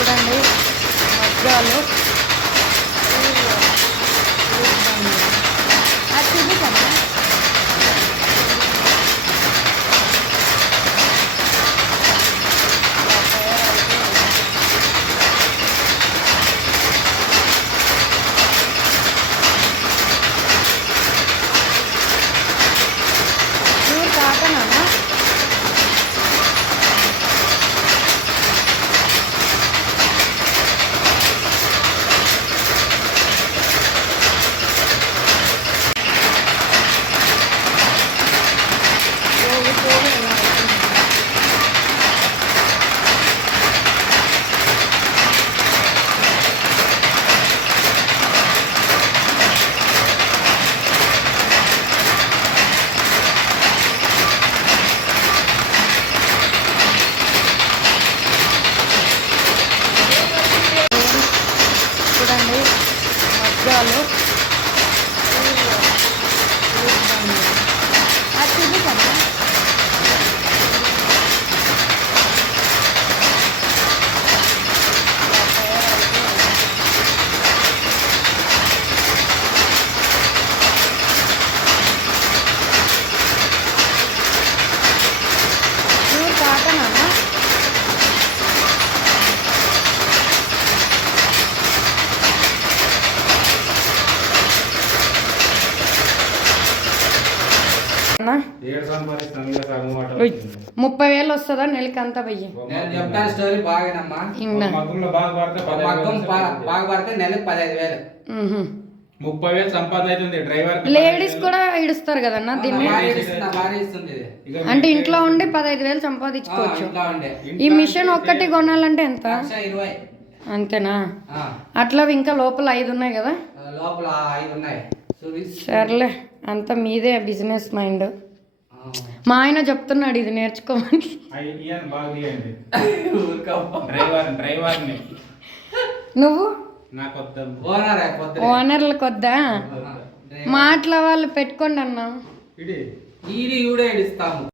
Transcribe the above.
చూడండి మగ్గాలు అది కదా ప్యూర్ కాటన్ అన్నా చూడండి మగ్గాలు అది కదా ప్యూర్ కాటన్ అన్నా అన్నా 30,000 వస్తుందా నెలకి అంతా వెయ్యి నేను చెప్తాను స్టోరీ బాగానమ్మా. మగ్గం బాగా పడితే నెలకు 15,000 30,000 సంపాదన అవుతుంది. డ్రైవర్ లేడీస్ కూడా ఇడుస్తారు కదన్నా దీన్ని భారీ ఇస్తుంది ఇది. అంటే ఇంట్లో ఉండి 15,000 సంపాదించుకోవచ్చు. ఇంట్లో ఉండే ఈ మిషన్ ఒక్కటి కొనాలంటే ఎంత? 1,20,000. అంతేనా? ఆ, అట్లా ఇంకా లోపల 5 ఉన్నాయి కదా. లోపల 5 ఉన్నాయి. సర్లే అంత మీదే బిజినెస్ మైండ్. మా ఆయన చెప్తున్నాడు ఇది నేర్చుకోమని. డ్రైవర్ని నువ్వు ఓనర్ ఓనర్లకు వద్దా? మాటల వాళ్ళు పెట్టుకోండి అన్నా. ఈడి ఇస్తాము.